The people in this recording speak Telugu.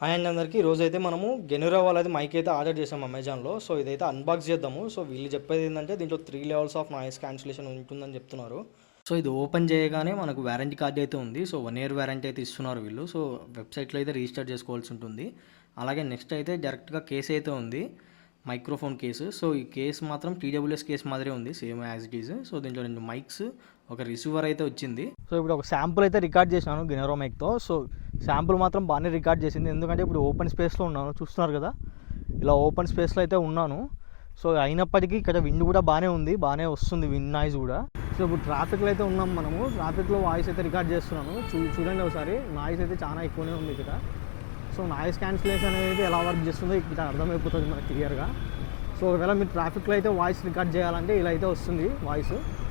హాయ్ అండి అందరికీ. ఈరోజైతే మనము గెనురా వాళ్ళది మైక్ అయితే ఆర్డర్ చేసాం అమెజాన్లో. సో ఇదైతే అన్బాక్స్ చేద్దాము. సో వీళ్ళు చెప్పేది ఏంటంటే దీంట్లో 3 లెవెల్స్ ఆఫ్ నాయిస్ క్యాన్సిలేషన్ ఉంటుందని చెప్తున్నారు. సో ఇది ఓపెన్ చేయగానే మనకు వారంటీ కార్డ్ అయితే ఉంది. సో 1 ఇయర్ వారంటీ అయితే ఇస్తున్నారు వీళ్ళు. సో వెబ్సైట్లో అయితే రిజిస్టర్ చేసుకోవాల్సి ఉంటుంది. అలాగే నెక్స్ట్ అయితే డైరెక్ట్గా కేస్ అయితే ఉంది, మైక్రోఫోన్ కేసు. సో ఈ కేసు మాత్రం టీడబ్ల్యూఎస్ కేసు మాదిరే ఉంది, same as it is. So దీంట్లో 2 మైక్స్, ఒక రిసీవర్ అయితే వచ్చింది. సో ఇప్పుడు ఒక శాంపుల్ అయితే రికార్డ్ చేసినాను గెనోరా మైక్తో. సో శాంపుల్ మాత్రం బాగానే రికార్డ్ చేసింది, ఎందుకంటే ఇప్పుడు ఓపెన్ స్పేస్లో ఉన్నాను, చూస్తున్నారు కదా, ఇలా ఓపెన్ స్పేస్లో అయితే ఉన్నాను. సో అయినప్పటికీ ఇక్కడ విండ్ కూడా బాగానే ఉంది, బాగానే వస్తుంది విండ్ నాయిస్ కూడా. సో ఇప్పుడు ట్రాఫిక్లో అయితే ఉన్నాం మనము, ట్రాఫిక్లో వాయిస్ అయితే రికార్డ్ చేస్తున్నాను. చూడండి ఒకసారి, నాయిస్ అయితే చాలా ఎక్కువనే ఉంది ఇక్కడ. సో నాయిస్ క్యాన్సిలేషన్ అనేది ఎలా వర్క్ చేస్తుందో ఇక్కడ అర్థమైపోతుంది మనకు క్లియర్గా. సో ఒకవేళ మీరు ట్రాఫిక్లో అయితే వాయిస్ రికార్డ్ చేయాలంటే ఇలా అయితే వస్తుంది వాయిస్.